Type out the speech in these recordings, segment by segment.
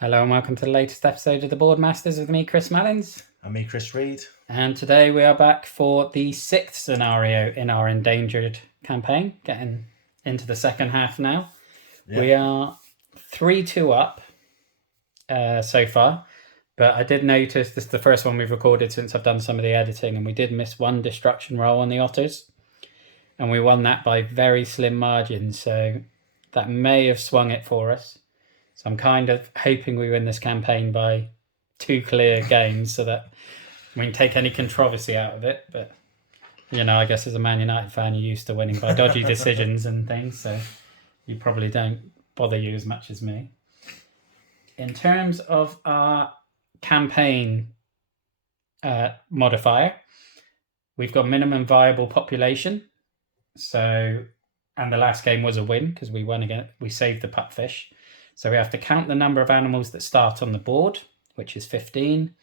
Hello and welcome to the latest episode of the Boardmasters with me, Chris Mallins. And me, Chris Reed. And today we are back for the 6th scenario in our Endangered campaign, getting into the second half now. Yeah. We are 3-2 up so far, but I did notice this is the first one we've recorded since I've done some of the editing, and we did miss one destruction roll on the otters, and we won that by very slim margins, so that may have swung it for us. So I'm kind of hoping we win this campaign by 2 clear games so that we can take any controversy out of it. But, you know, I guess as a Man United fan, you're used to winning by dodgy decisions and things. So you probably don't bother you as much as me. In terms of our campaign modifier, we've got minimum viable population. So, and the last game was a win because we won again. We saved the pupfish. So we have to count the number of animals that start on the board, which is 15.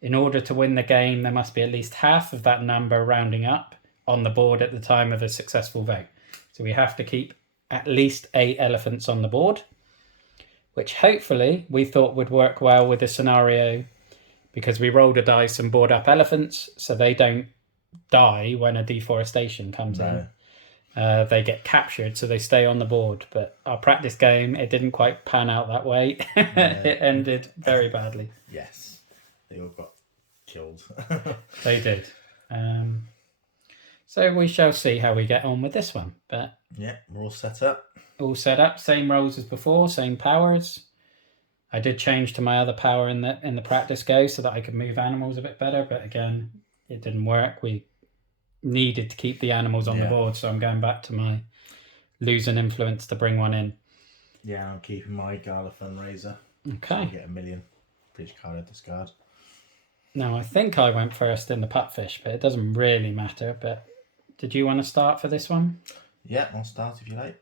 In order to win the game, there must be at least half of that number rounding up on the board at the time of a successful vote. So we have to keep at least 8 elephants on the board, which hopefully we thought would work well with the scenario because we rolled a dice and board up elephants so they don't die when a deforestation comes in. They get captured, so they stay on the board. But our practice game, it didn't quite pan out that way. It ended very badly. Yes, they all got killed. They did. So we shall see how we get on with this one. But yeah, we're all set up. All set up. Same rolls as before. Same powers. I did change to my other power in the practice go so that I could move animals a bit better. But again, it didn't work. We needed to keep the animals on the board, so I'm going back to my losing influence to bring one in. Yeah, I'm keeping my Gala fundraiser. Okay. So get 1 million for each card I discard. Now, I think I went first in the pupfish, but it doesn't really matter. But did you want to start for this one? Yeah, I'll start if you like.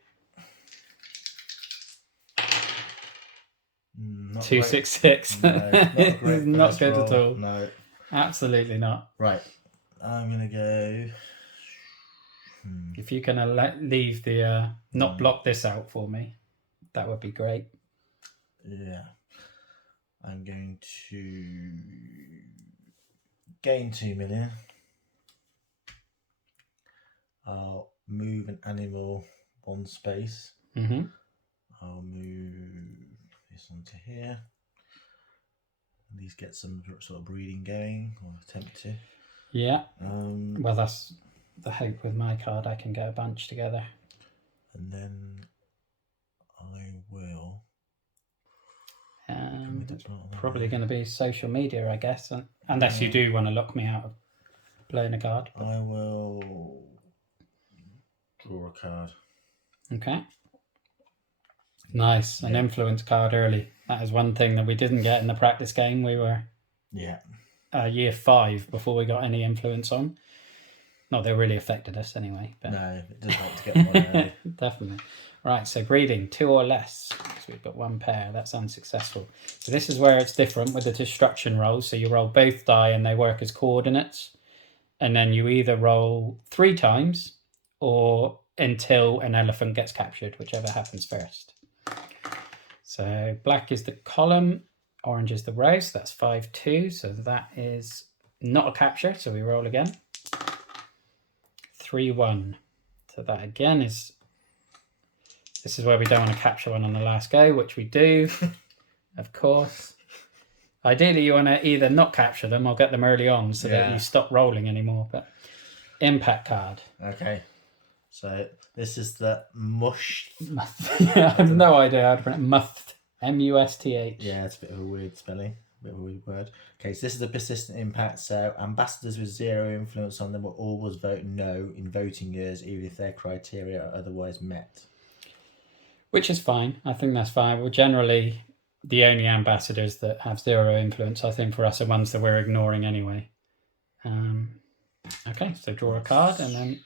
266. No, not good roll. at all. No. Absolutely not. Right. I'm going to go... If you can leave the... not block this out for me, that would be great. Yeah. I'm going to gain 2 million. I'll move an animal 1 space. Mm-hmm. I'll move this onto here. At least get some sort of breeding going, or attempt to. Yeah. Well, that's the hope with my card. I can get a bunch together. And then I will... probably going to be social media, I guess. Unless you do want to lock me out of playing a card. But... I will draw a card. Okay. Nice. An influence card early. That is one thing that we didn't get in the practice game. We were... year 5 before we got any influence on. Not that it really affected us anyway. But... No, it does help to get one early. Definitely. Right, so breeding 2 or less. Because we've got 1 pair. That's unsuccessful. So this is where it's different with the destruction rolls. So you roll both die and they work as coordinates. And then you either roll 3 times or until an elephant gets captured, whichever happens first. So black is the column. Orange is the row, so that's 5-2. So that is not a capture, so we roll again. 3-1. So that again is... This is where we don't want to capture one on the last go, which we do, of course. Ideally, you want to either not capture them or get them early on so that you stop rolling anymore. But impact card. Okay. So this is the mush. Yeah, I have no idea how to pronounce it. Must. M-U-S-T-H. Yeah, it's a bit of a weird spelling. A bit of a weird word. Okay, so this is the persistent impact. So ambassadors with 0 influence on them will always vote no in voting years, even if their criteria are otherwise met. Which is fine. I think that's fine. We're generally the only ambassadors that have 0 influence, I think, for us are ones that we're ignoring anyway. Okay, so draw a card and then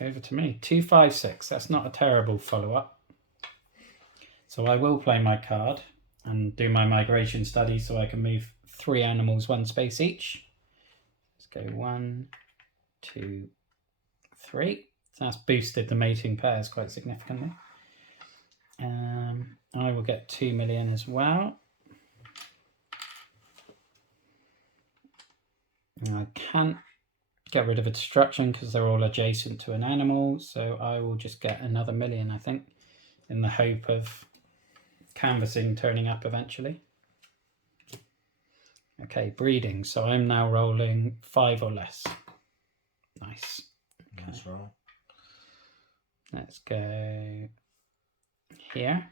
over to me. 2-5-6. That's not a terrible follow-up. So I will play my card and do my migration study so I can move 3 animals 1 space each. Let's go 1, 2, 3. So that's boosted the mating pairs quite significantly. I will get 2 million as well. And I can't get rid of a destruction because they're all adjacent to an animal, so I will just get another 1 million, I think, in the hope of canvassing turning up eventually. Okay, breeding. So I'm now rolling 5 or less. Nice. Okay. Nice roll. Let's go here.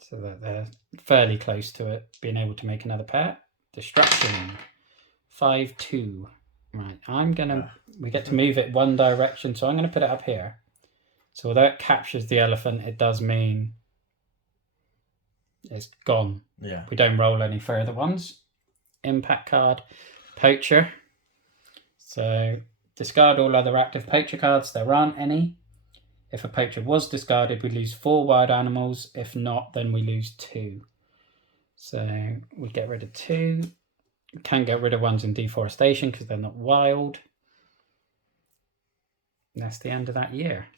So that they're fairly close to it, being able to make another pair. Destruction. 5-2. Right, we get to move it one direction, so I'm going to put it up here. So although it captures the elephant, it does mean it's gone. Yeah. We don't roll any further ones. Impact card, poacher. So discard all other active poacher cards. There aren't any. If a poacher was discarded, we lose 4 wild animals. If not, then we lose 2. So we get rid of 2. We can't get rid of ones in deforestation because they're not wild. And that's the end of that year.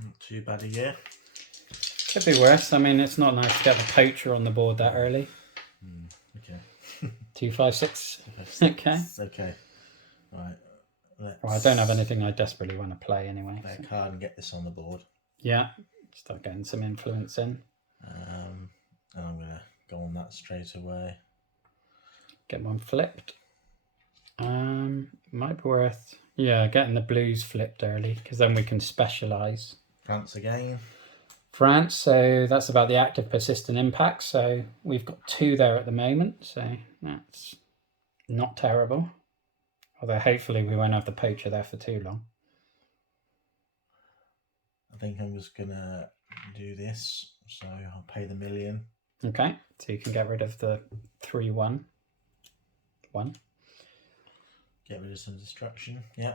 Not too bad a year. Could be worse. I mean, it's not nice to get the poacher on the board that early. Okay. 2, 5, 6. Okay. Okay. Right. Well, I don't have anything I desperately want to play anyway. Play a card and get this on the board. Yeah. Start getting some influence in. And I'm going to go on that straight away. Get one flipped. Might be worth, getting the blues flipped early because then we can specialise. France again. France, so that's about the active persistent impact. So we've got 2 there at the moment, so that's not terrible. Although hopefully we won't have the poacher there for too long. I think I'm just going to do this, so I'll pay the 1 million. Okay, so you can get rid of the 3-1. 1. Get rid of some destruction. Yeah.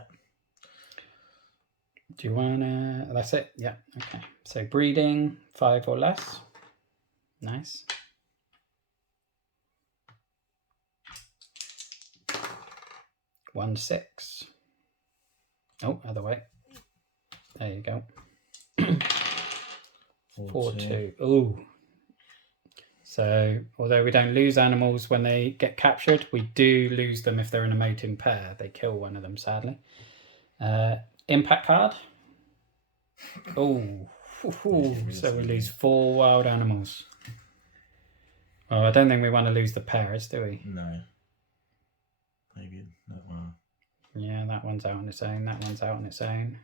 Do you want to... That's it? Yeah, okay. So breeding, 5 or less. Nice. One 6. Oh, other way. There you go. 4-2. Ooh. So, although we don't lose animals when they get captured, we do lose them if they're in a mating pair. They kill one of them, sadly. Impact card. Oh, so we lose 4 wild animals. Oh, I don't think we want to lose the pairs, do we? No. Maybe that one. Yeah, that one's out on its own. That one's out on its own.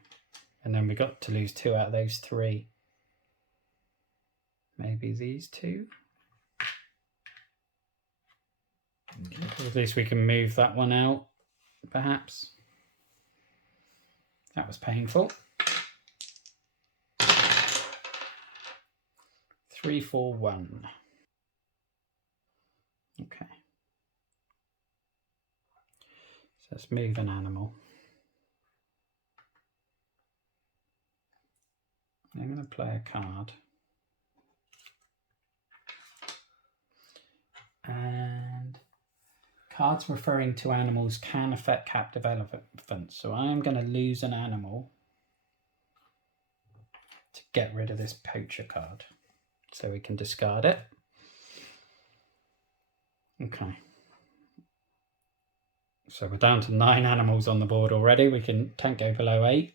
And then we got to lose 2 out of those 3. Maybe these 2. Okay. At least we can move that one out, perhaps. That was painful. 3, 4, 1. Okay. So let's move an animal. I'm going to play a card. And cards referring to animals can affect captive elephants. So I am going to lose an animal to get rid of this poacher card. So we can discard it. Okay. So we're down to 9 animals on the board already. We can't go below 8.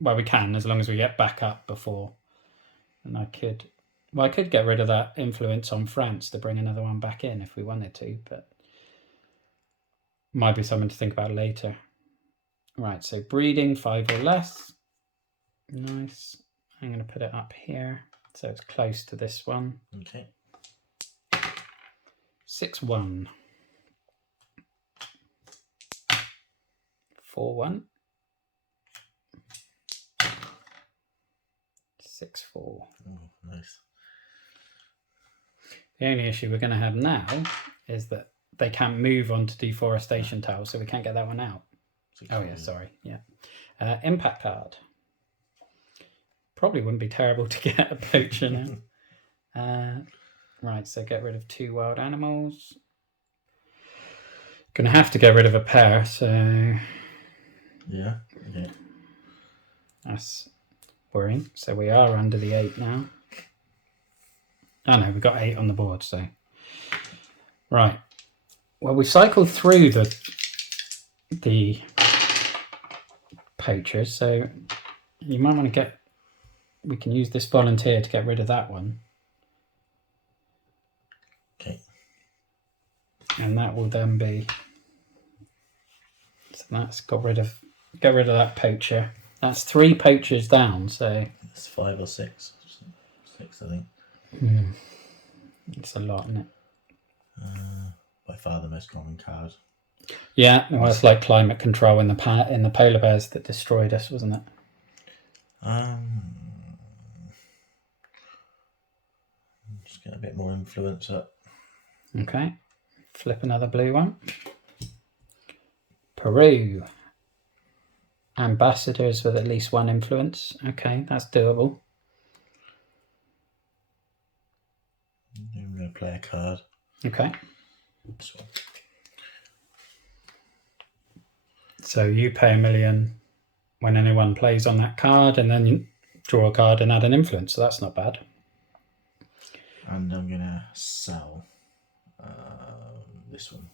Well, we can, as long as we get back up before. And I could get rid of that influence on France to bring another one back in if we wanted to, but might be something to think about later. Right, so breeding 5 or less. Nice. I'm going to put it up here so it's close to this one. Okay. 6-1. 4-1. 6-4. Oh, nice. The only issue we're going to have now is that they can't move onto deforestation tiles, so we can't get that one out. 6-4. Oh yeah, sorry. Yeah. Impact card. Probably wouldn't be terrible to get a poacher now. Right, so get rid of 2 wild animals. Gonna have to get rid of a pair, so Yeah. Okay. that's worrying. So we are under the 8 now. Oh no, we've got 8 on the board, so. Right. Well, we cycled through the poachers, so you might want to we can use this volunteer to get rid of that one. Okay. And that will then be, so that's get rid of that poacher. That's 3 poachers down, so it's 5 or 6. 6, I think. It's a lot, isn't it? By far the most common card. Yeah, well, it's like climate control in the polar bears that destroyed us, wasn't it? Just get a bit more influence up. Okay, flip another blue one. Peru. Ambassadors with at least 1 influence. Okay, that's doable. I'm going to play a card. Okay. This one. So you pay 1 million when anyone plays on that card, and then you draw a card and add an influence. So that's not bad. And I'm going to sell this one.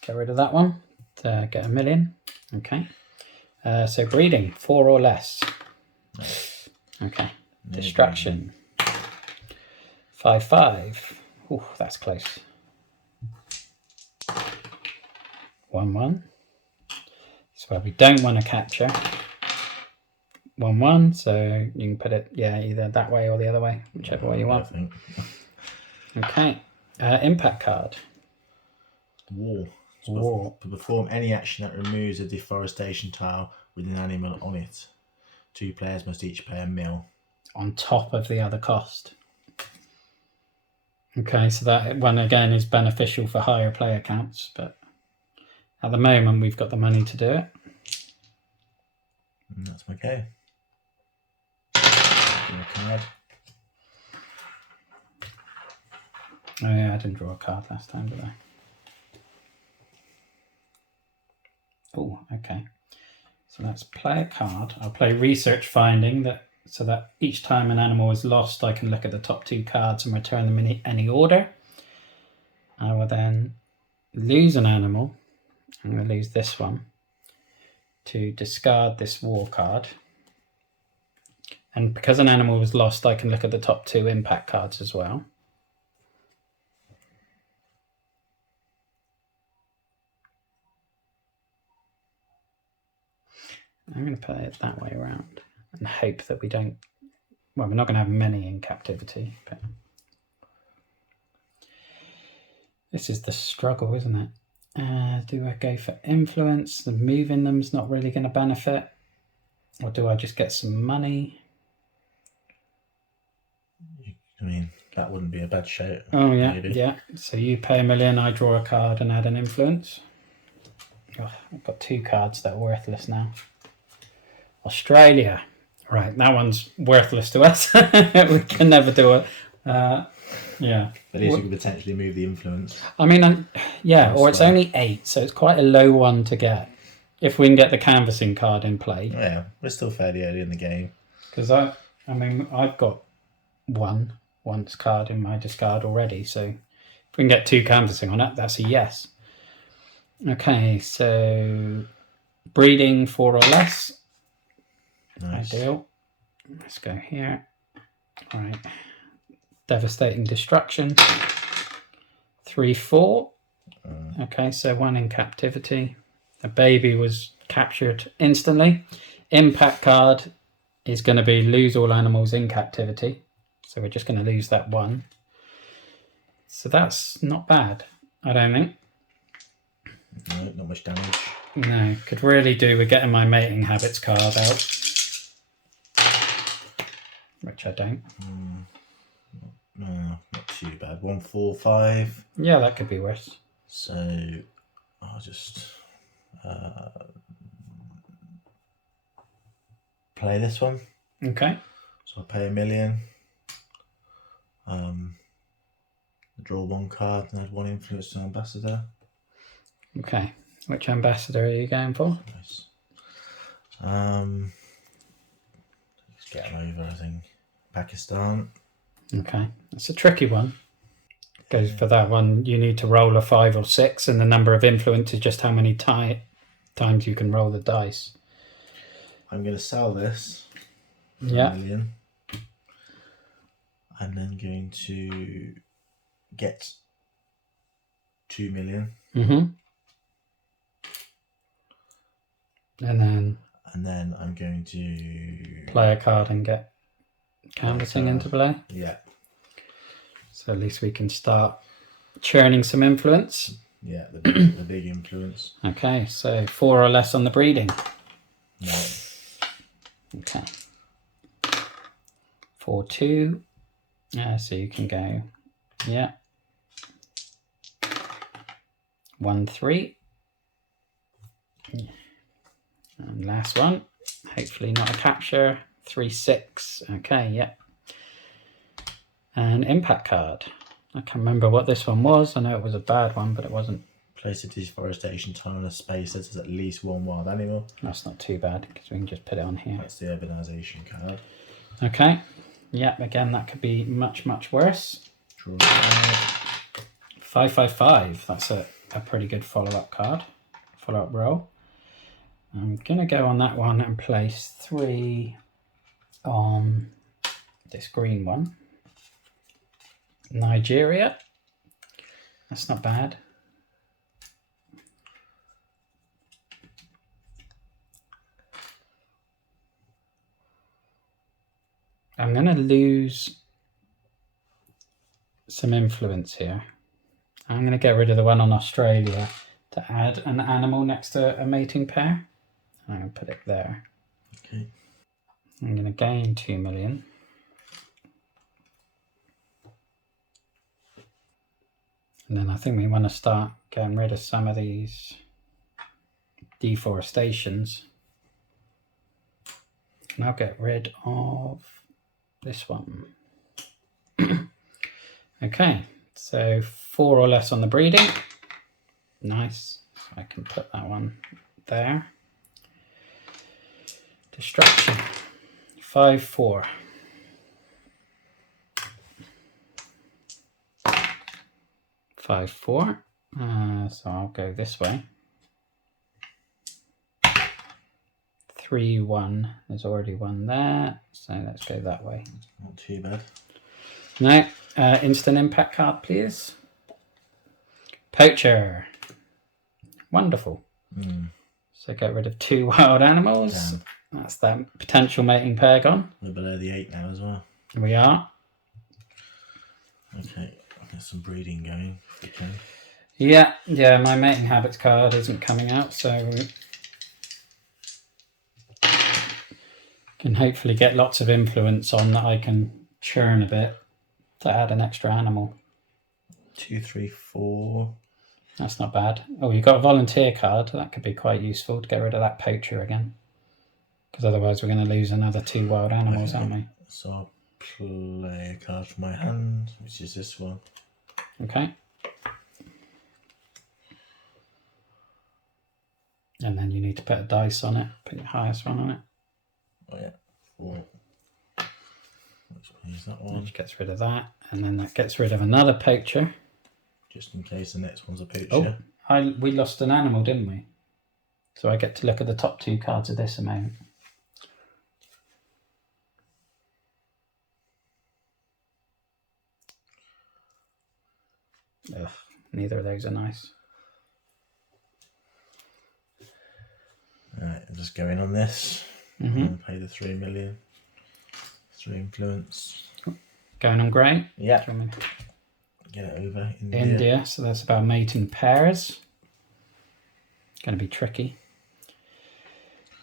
Get rid of that one to get 1 million. Okay. So breeding, 4 or less. Nice. Okay. Distraction. 5/5. Ooh, that's close. 1/1. So we don't want to capture. 1/1. So you can put it, either that way or the other way, whichever way you want. I think. Okay. Impact card. War. War. To perform any action that removes a deforestation tile with an animal on it, 2 players must each pay 1 mil. On top of the other cost. Okay, so that one again is beneficial for higher player counts, but at the moment we've got the money to do it. And that's my go. Draw a card. Oh yeah, I didn't draw a card last time, did I? Oh, okay. So let's play a card. I'll play Research Finding, so that each time an animal is lost, I can look at the top 2 cards and return them in any order. I will then lose an animal. I'm going to lose this one to discard this war card. And because an animal was lost, I can look at the top 2 impact cards as well. I'm going to play it that way around and hope that we don't... Well, we're not going to have many in captivity, but... This is the struggle, isn't it? Do I go for influence? The moving them's not really going to benefit. Or do I just get some money? I mean, that wouldn't be a bad shout. Oh, yeah, maybe. yeah. So you pay 1 million, I draw a card and add an influence. Oh, I've got 2 cards that are worthless now. Australia. Right, that one's worthless to us. We can never do it. Yeah. But at least you could potentially move the influence. I mean, yeah, or it's only 8, so it's quite a low one to get. If we can get the canvassing card in play. Yeah, we're still fairly early in the game. Because I've got once card in my discard already, so if we can get 2 canvassing on it, that's a yes. Okay, so breeding 4 or less. Nice. Ideal. Let's go here. All right. Devastating destruction. 3/4. Okay, so 1 in captivity. The baby was captured instantly. Impact card is going to be lose all animals in captivity. So we're just going to lose that 1. So that's not bad, I don't think. No, not much damage. No, could really do with getting my mating habits card out. Which I don't. No, not too bad. 1, 4, 5. Yeah, that could be worse. So I'll just play this one. Okay. So I'll pay 1 million. Draw 1 card and add 1 influence to ambassador. Okay. Which ambassador are you going for? Nice. Get them over, I think. Pakistan. Okay, it's a tricky one. Goes for that one. You need to roll a 5 or 6, and the number of influence is just how many times you can roll the dice. I'm going to sell this for Yeah. $1 million. I'm then going to get 2 million. And then I'm going to play a card and get canvassing into play. Yeah. So at least we can start churning some influence. Yeah, the big influence. Okay, so 4 or less on the breeding. No. Okay. 4-2. So you can go, yeah. 1-3. And last one, hopefully not a capture. 3-6. Okay, yeah. An impact card. I can't remember what this one was. I know it was a bad one, but it wasn't. Place a deforestation tile on a space that has at least one wild animal. That's not too bad because we can just put it on here. That's the urbanization card. Okay. Yep, again, that could be much, much worse. Draw 5-5-5. That's a pretty good follow-up card. Follow-up roll. I'm going to go on that one and place 3 on this green one. Nigeria. That's not bad. I'm going to lose some influence here. I'm going to get rid of the one on Australia to add an animal next to a mating pair. I'm going to put it there. Okay. I'm going to gain 2 million. And then I think we want to start getting rid of some of these deforestations. And I'll get rid of this one. Okay, so 4 or less on the breeding. Nice. So I can put that one there. Destruction. 5-4. 5-4. So I'll go this way. 3-1. There's already one there. So let's go that way. Not too bad. No. Instant impact card, please. Poacher. Wonderful. So get rid of 2 wild animals. Damn. That's that potential mating pair gone. We're below the 8 now as well. We are. Okay, I'll get some breeding going if we can. Yeah, my mating habits card isn't coming out, so can hopefully get lots of influence on that I can churn a bit to add an extra animal. 2, 3, 4. That's not bad. Oh, you've got a volunteer card. That could be quite useful to get rid of that poacher again. Because otherwise we're going to lose another 2 wild animals, aren't we? So I'll play a card from my hand, which is this one. Okay. And then you need to put a dice on it. Put your highest one on it. Oh yeah, 4. Let's use that one. Which gets rid of that. And then that gets rid of another poacher. Just in case the next one's a poacher. Oh, we lost an animal, didn't we? So I get to look at the top 2 cards of this a moment. Ugh, neither of those are nice. Alright, I'm just going on this. And pay the 3 million. 3 influence. Going on grey? Yeah. Do you want me Get it over. India, so that's about mating pairs. Going to be tricky.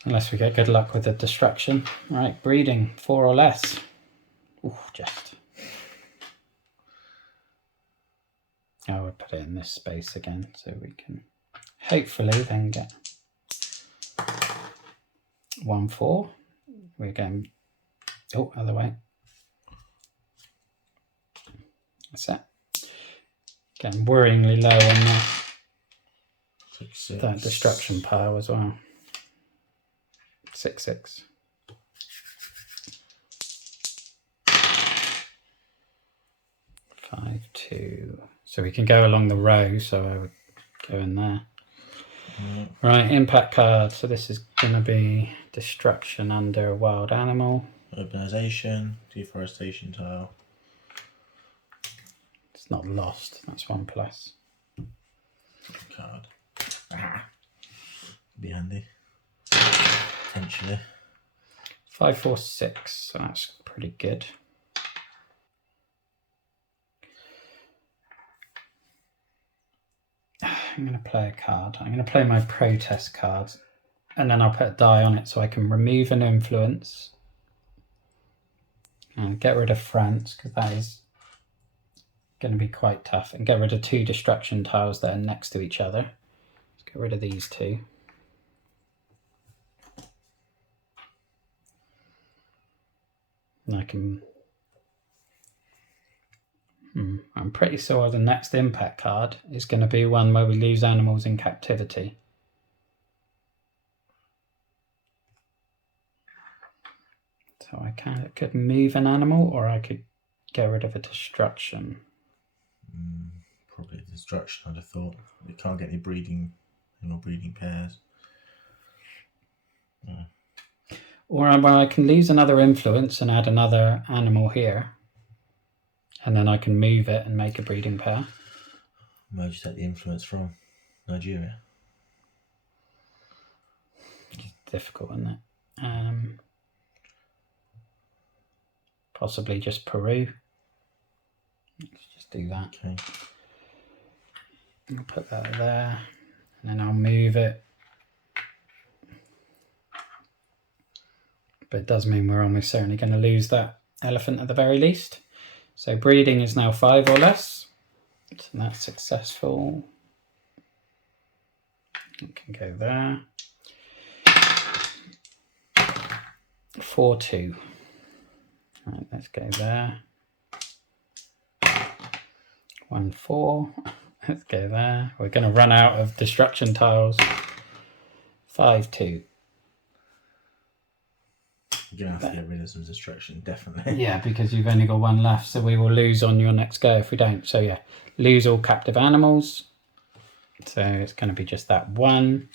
Unless we get good luck with the destruction. Right, breeding, 4 or less. Ooh, just. Oh, we'll put it in this space again so we can hopefully then get 1-4. We're going, oh, other way. That's it. Getting worryingly low on that destruction pile as well. 6-6. 5, 2. So we can go along the row, so I would go in there. Right, impact card. So this is going to be destruction under a wild animal. Urbanization, deforestation tile. It's not lost. That's 1+. Card. Be handy. Potentially. 5, 4, 6. So that's pretty good. I'm going to play a card. I'm going to play my protest card, and then I'll put a die on it so I can remove an influence and get rid of France, because that is going to be quite tough, and get rid of 2 destruction tiles that are next to each other. Let's get rid of these 2. And I can... I'm pretty sure the next impact card is going to be one where we lose animals in captivity. So I could move an animal, or I could get rid of a destruction. Probably destruction, I'd have thought. We can't get any breeding pairs. Or I can lose another influence and add another animal here. And then I can move it and make a breeding pair. Where'd you take the influence from? Nigeria? It's difficult, isn't it? Possibly just Peru. Let's just do that. Okay. I'll put that there. And then I'll move it. But it does mean we're almost certainly going to lose that elephant at the very least. So breeding is now 5 or less. So that's successful. It can go there. 4, 2. Right, let's go there. 1, 4. Let's go there. We're going to run out of destruction tiles. 5, 2. You're going to have to get rid of some destruction, definitely. Yeah, because you've only got 1 left, so we will lose on your next go if we don't. So yeah, lose all captive animals. So it's going to be just that 1.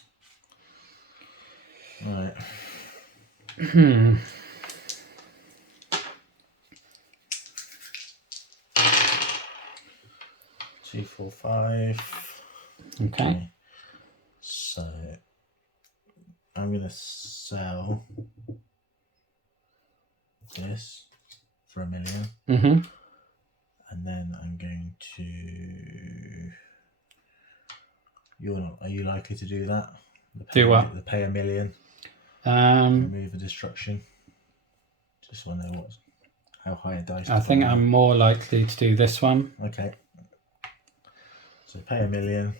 Right. 2, 4, 5. Okay. So I'm going to sell this for $1 million. And then I'm going to... Are you likely to do that? Do what? The pay $1 million. Remove the destruction. Just want to know how high a dice. I think I'm more likely to do this one. Okay. So pay $1 million.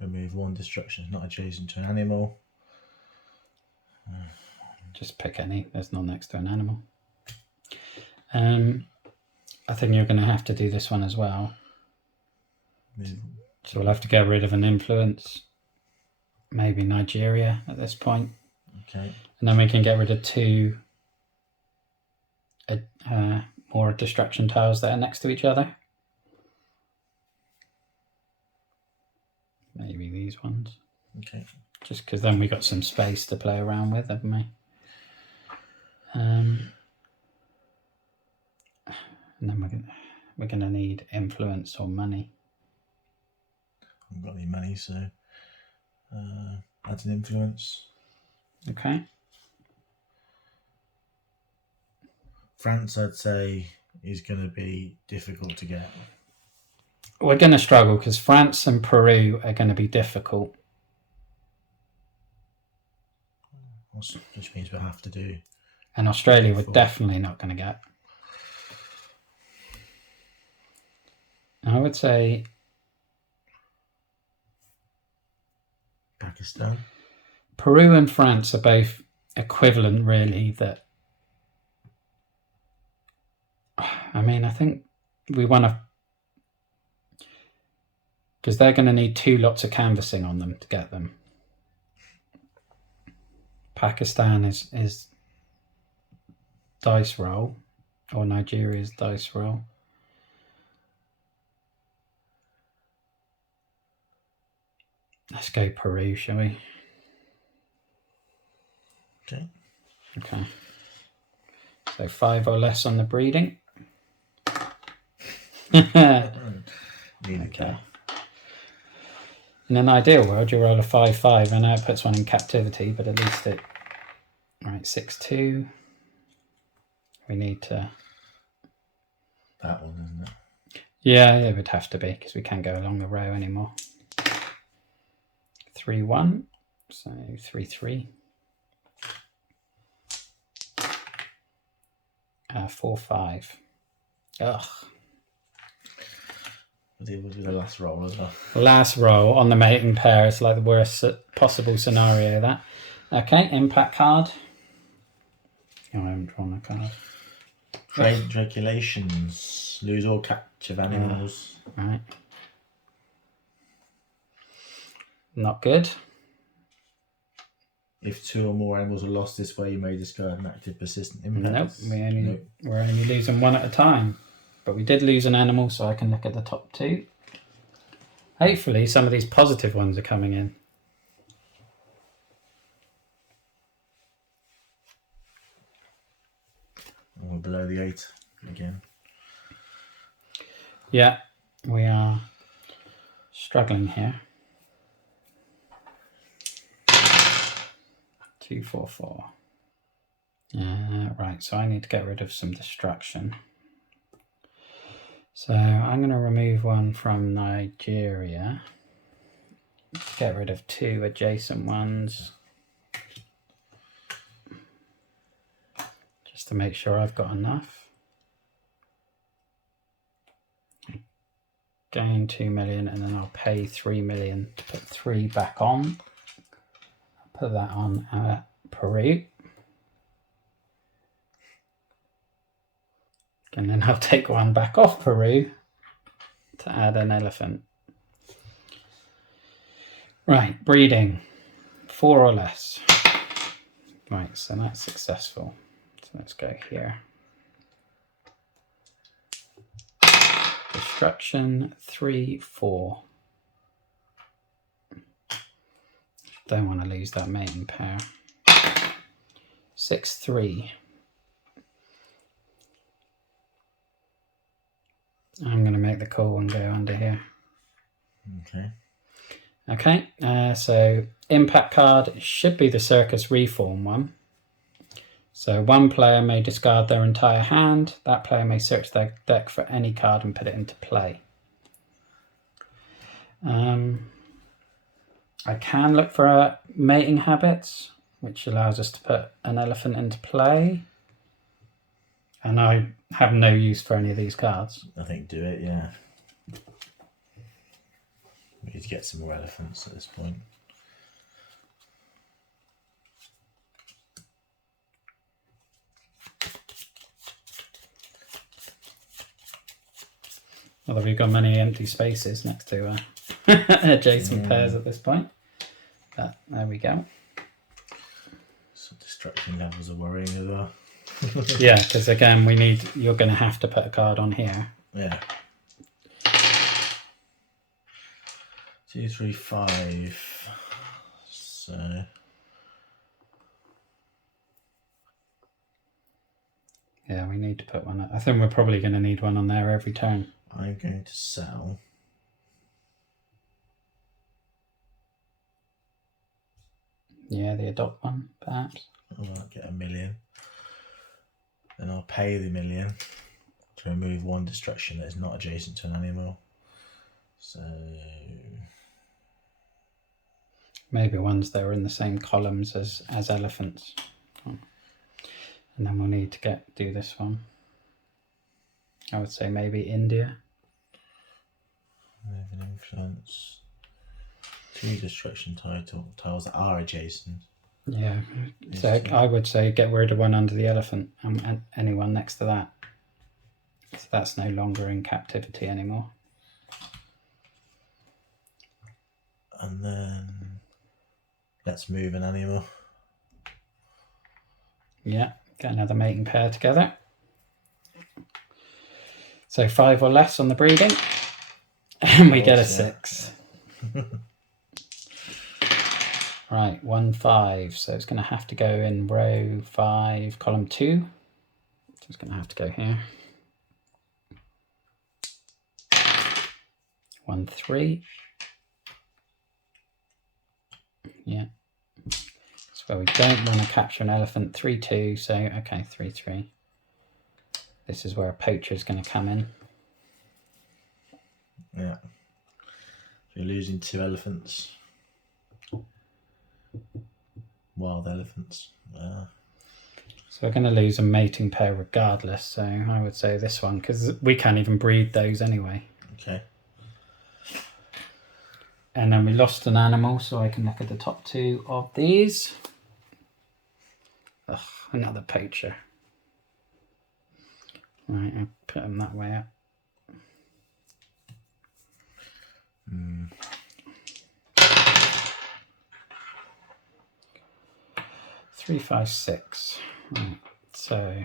Remove 1 destruction not adjacent to an animal. Just pick any. There's none next to an animal. I think you're going to have to do this one as well. So we'll have to get rid of an influence. Maybe Nigeria at this point. Okay. And then we can get rid of 2 more destruction tiles that are next to each other. Maybe these ones. Okay. Just because then we got some space to play around with, haven't we? And then we're gonna need influence or money. I haven't got any money, so add an influence. Okay. France, I'd say, is going to be difficult to get. We're going to struggle because France and Peru are going to be difficult. Which means we'll have to do. And Australia we're definitely not going to get. I would say Pakistan. Peru and France are both equivalent, really. That I mean, I think we want to, because they're going to need 2 lots of canvassing on them to get them. Pakistan is dice roll, or Nigeria's dice roll. Let's go Peru, shall we? Okay. Okay. So 5 or less on the breeding. Okay. In an ideal world, you roll a 5-5. I know it puts one in captivity, but at least it... Right, 6-2. We need to... That one, isn't it? Yeah, it would have to be, because we can't go along the row anymore. 3-1. So 3-3. 4-5. Ugh. We'll do the last roll as well. Last roll on the mating pair is like the worst possible scenario, that. Okay, impact card. Oh, I haven't drawn a card. Trade regulations. Lose all captive animals. Right. Not good. If 2 or more animals are lost this way, you may discard an active persistent impact. Nope, we're only losing one at a time. But we did lose an animal, so I can look at the top 2. Hopefully some of these positive ones are coming in. And we're below the 8 again. Yeah, we are struggling here. 2, 4, 4. Right, so I need to get rid of some destruction. So I'm going to remove one from Nigeria. Get rid of 2 adjacent ones. Just to make sure I've got enough. Gain 2 million, and then I'll pay 3 million to put 3 back on. I'll put that on Peru. And then I'll take 1 back off Peru to add an elephant. Right, breeding. 4 or less. Right, so that's successful. So let's go here. Destruction 3, 4. Don't want to lose that mating pair. 6, 3. I'm going to make the call and go under here. Okay. Okay, so impact card should be the Circus Reform one. So 1 player may discard their entire hand. That player may search their deck for any card and put it into play. I can look for mating habits, which allows us to put an elephant into play. And I have no use for any of these cards. I think do it, yeah. We need to get some more elephants at this point. Although we've got many empty spaces next to adjacent pairs at this point. But there we go. Some destruction levels are worrying as well. Yeah, because again, you're going to have to put a card on here. Yeah. 2, 3, 5. So. Yeah, we need to put one. I think we're probably going to need one on there every turn. I'm going to sell. Yeah, the adopt one, perhaps. I'll get 1 million. Then I'll pay the 1 million to remove 1 destruction that is not adjacent to an animal. So maybe ones that are in the same columns as elephants. And then we'll need to do this one. I would say maybe India. Move an influence. 2 destruction tiles that are adjacent. Yeah, so I would say get rid of one under the elephant and anyone next to that. So that's no longer in captivity anymore. And then let's move an animal. Yeah, get another mating pair together. So 5 or less on the breeding. And we get a 6. Right, 1, 5. So it's going to have to go in row 5, column 2. So it's going to have to go here. 1, 3. Yeah. That's where we don't want to capture an elephant. 3, 2. So, okay, 3, 3. This is where a poacher is going to come in. Yeah. You're losing 2 elephants. Wild elephants. So we're going to lose a mating pair regardless. So I would say this one, because we can't even breed those anyway. Okay. And then we lost an animal, so I can look at the top 2 of these. Ugh, another poacher. Right, I'll put them that way up. 3, 5, 6. Right, so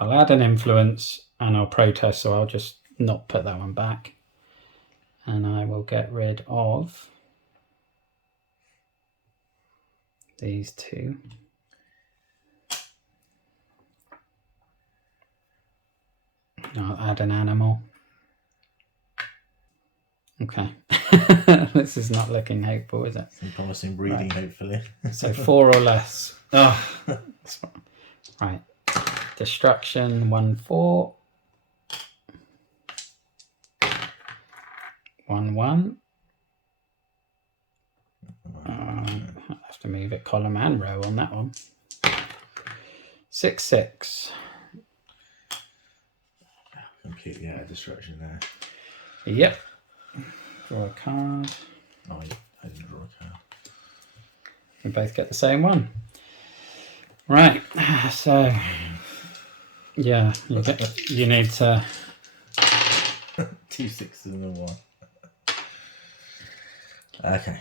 I'll add an influence and I'll protest, so I'll just not put that one back. And I will get rid of these 2. I'll add an animal. Okay. This is not looking hopeful, is it? Some promising breeding, right. Hopefully. So 4 or less. Oh. Right. Destruction 1, 4. 1, 1. I'll have to move it column and row on that one. 6, 6. Completely out of destruction there. Yep. Draw a card. Oh, I didn't draw a card. We both get the same one. Right. So, yeah, you need to... 2 6s and a 1. Okay.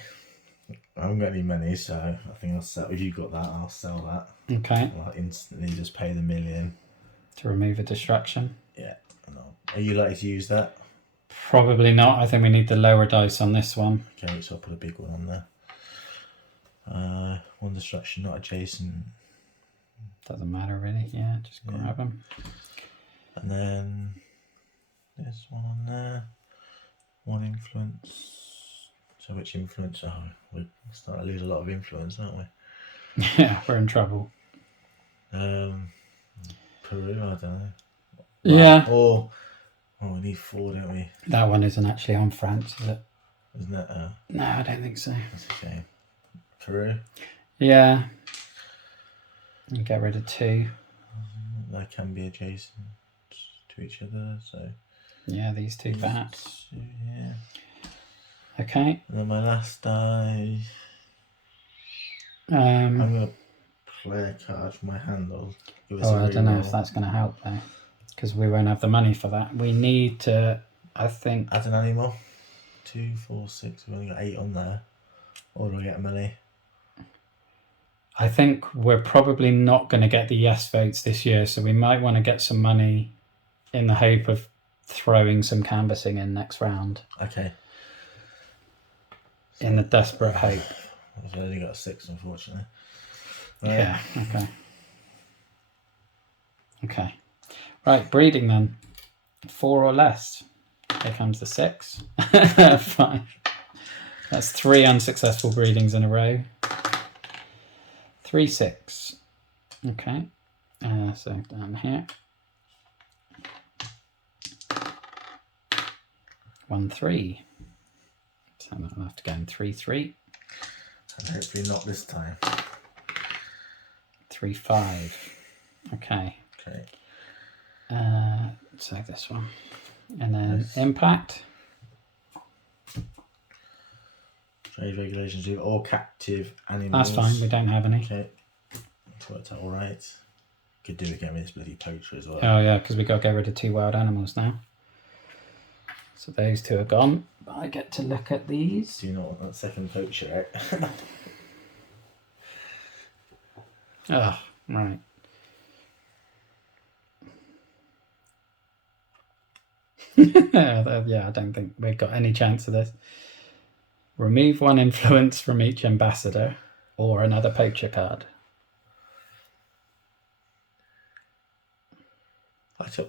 I haven't got any money, so I think I'll sell. If you've got that, I'll sell that. Okay. I'll instantly just pay the $1 million. To remove a distraction? Yeah. No. Are you likely to use that? Probably not. I think we need the lower dice on this one. Okay, so I'll put a big one on there. 1 distraction, not adjacent. Doesn't matter really. Yeah, just grab them. And then this one on there. 1 influence. So which influence? Oh, we're starting to lose a lot of influence, aren't we? Yeah, we're in trouble. Peru, I don't know. Yeah. Or we need 4, don't we? That one isn't actually on France, is it? Isn't it? No, I don't think so. That's a shame. Peru. Yeah. And get rid of 2. They can be adjacent to each other, so. Yeah, these 2 perhaps. Yeah. Okay. And then my last die. I'm going to play a card for my handle. I don't know if that's going to help though, because we won't have the money for that. We need to, I think. Add an animal. 2, 4, 6. We've only got 8 on there. Or do I get money? I think we're probably not going to get the yes votes this year, so we might want to get some money in the hope of throwing some canvassing in next round. Okay. In the desperate hope. I've only got a 6, unfortunately. Right. Yeah, okay. Okay. Right, breeding then. 4 or less. Here comes the 6. 5. That's 3 unsuccessful breedings in a row. 3, 6. Okay. So down here. 1, 3. So that'll have to go in 3, 3. And hopefully not this time. 3, 5. Okay. Okay. So this one. And then impact. Trade regulations do all captive animals. That's fine, we don't have any. Okay. That's worked out alright. Could do again with this bloody poacher as well. Oh yeah, because we got to get rid of 2 wild animals now. So those 2 are gone. But I get to look at these. Do you not want that second poacher out? Oh, right. Yeah, I don't think we've got any chance of this. Remove 1 influence from each ambassador or another poacher card.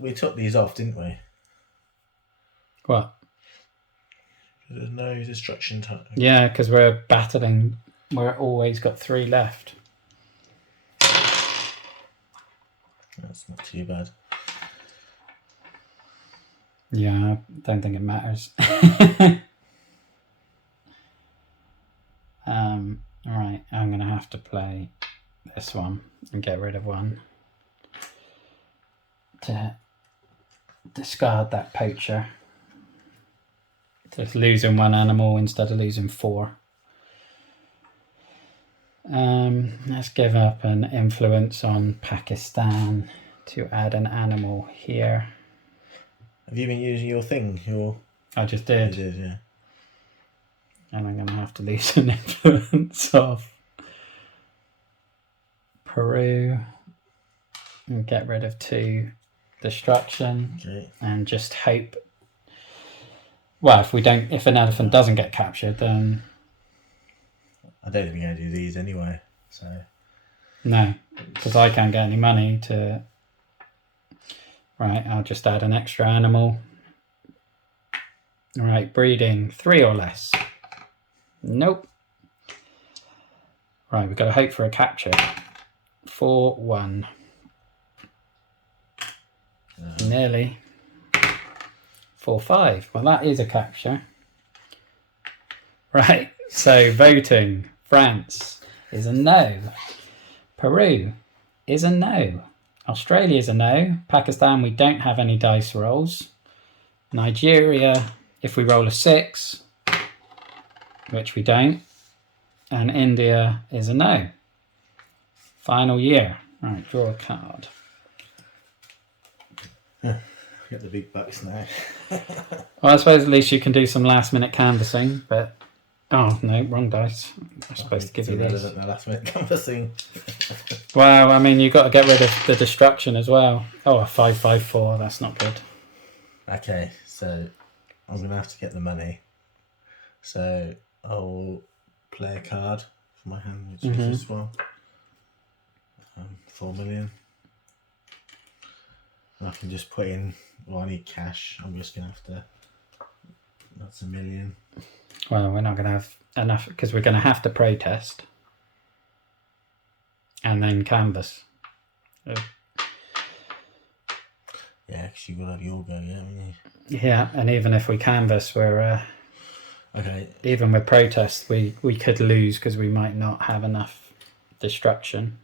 We took these off, didn't we? What? There's no destruction time. Yeah, because we're battling. We're always got 3 left. That's not too bad. Yeah, I don't think it matters. Right, I'm going to have to play this one and get rid of 1 to discard that poacher. Just losing 1 animal instead of losing 4. Let's give up an influence on Pakistan to add an animal here. Have you been using your thing? I just did. You did, yeah. And I'm going to have to lose an influence of Peru and get rid of 2 destruction. Okay. And just hope. Well, if an elephant doesn't get captured, then I don't think we're going to do these anyway. So no, because I can't get any money to. Right, I'll just add an extra animal. All right, breeding 3 or less. Nope. Right, we've got to hope for a capture. 4-1. Nearly. 4-5. Well, that is a capture. Right, so voting. France is a no. Peru is a no. Australia is a no. Pakistan, we don't have any dice rolls. Nigeria, if we roll a 6, which we don't. And India is a no. Final year. Right, draw a card. Get the big bucks now. Well, I suppose at least you can do some last minute canvassing, but oh no, wrong dice. I'm supposed to give you this. The last minute canvassing. Well, I mean, you've got to get rid of the destruction as well. Oh, a 5-5-4. That's not good. Okay, so I'm going to have to get the money. So I'll play a card for my hand, which is this one. 4 million. And I can just put in, well, I need cash. I'm just going to have to, that's 1 million. Well, we're not going to have enough because we're going to have to protest. And then canvas. Yeah, because you've got to have your go, haven't you? Yeah, and even if we canvas, we're... okay. Even with protest, we could lose because we might not have enough destruction.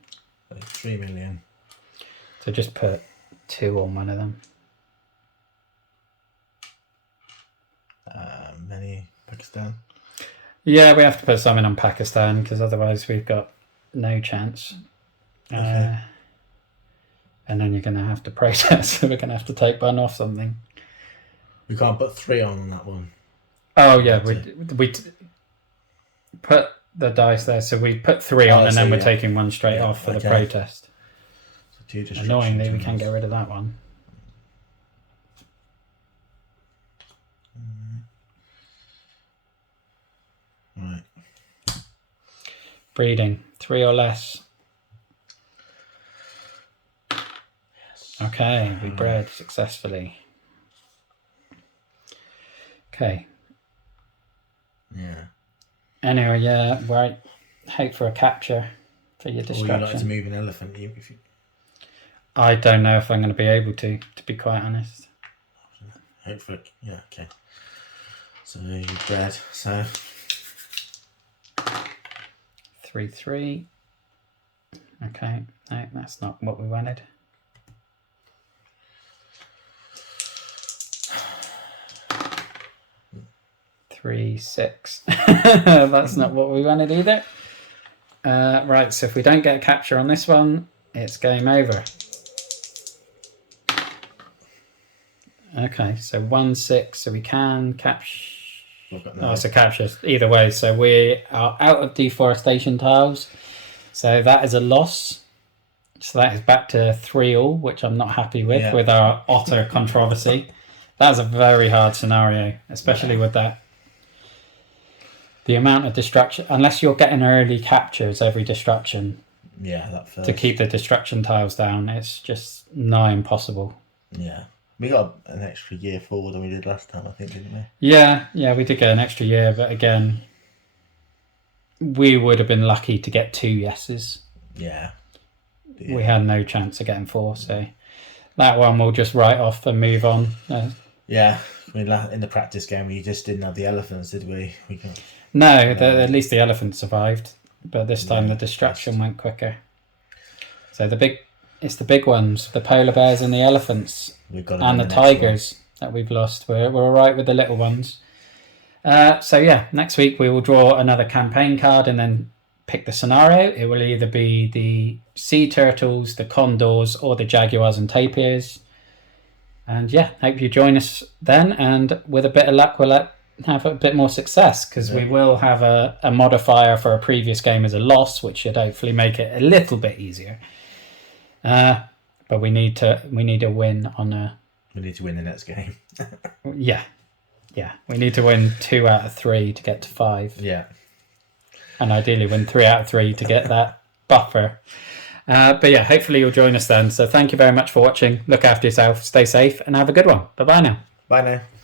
So 3 million. So just put 2 on one of them. Many Pakistan. Yeah, we have to put something on Pakistan because otherwise we've got no chance. Okay. And then you're going to have to protest. So we're going to have to take one off something. We can't put 3 on that one. Oh yeah, we put the dice there. So we put 3 on, and then we're taking one straight off for the protest. So 2 Annoyingly, we can't get rid of that one. Right. Breeding 3 or less. Yes. Okay, we bred successfully. Okay. Yeah. Anyway, yeah, right. Hope for a capture for your destruction. Or you like to move an elephant? If you... I don't know if I'm going to be able to be quite honest. Hope for it. Yeah, okay. So you bred. So 3-3. Okay, no, that's not what we wanted. 3-6. That's not what we wanted either. Right, so if we don't get a capture on this one, it's game over. Okay, so 1-6, so we can capture. Oh, it's a capture either way. So we are out of deforestation tiles. So that is a loss. So that is back to 3-all, which I'm not happy with our otter controversy. That is a very hard scenario, especially with that. The amount of destruction, unless you're getting early captures every destruction Yeah, that first. to keep the destruction tiles down, it's just nigh impossible. Yeah. We got an extra year forward than we did last time, I think, didn't we? Yeah, we did get an extra year, but again, we would have been lucky to get 2 yeses. Yeah. We had no chance of getting 4, so that one we'll just write off and move on. Yeah, I mean, in the practice game, we just didn't have the elephants, did we? No, at least the elephant survived, but this time the destruction went quicker. So it's the big ones, the polar bears and the elephants, and the tigers that we've lost. We're all right with the little ones. So yeah, next week we will draw another campaign card and then pick the scenario. It will either be the sea turtles, the condors, or the jaguars and tapirs. And yeah, hope you join us then. And with a bit of luck, we'll have a bit more success, because we will have a modifier for a previous game as a loss, which should hopefully make it a little bit easier. But we need a win on a. We need to win the next game. Yeah, we need to win 2 out of 3 to get to 5. Yeah. And ideally win 3 out of 3 to get that buffer. But yeah, hopefully you'll join us then. So thank you very much for watching. Look after yourself, stay safe, and have a good one. Bye-bye now. Bye now.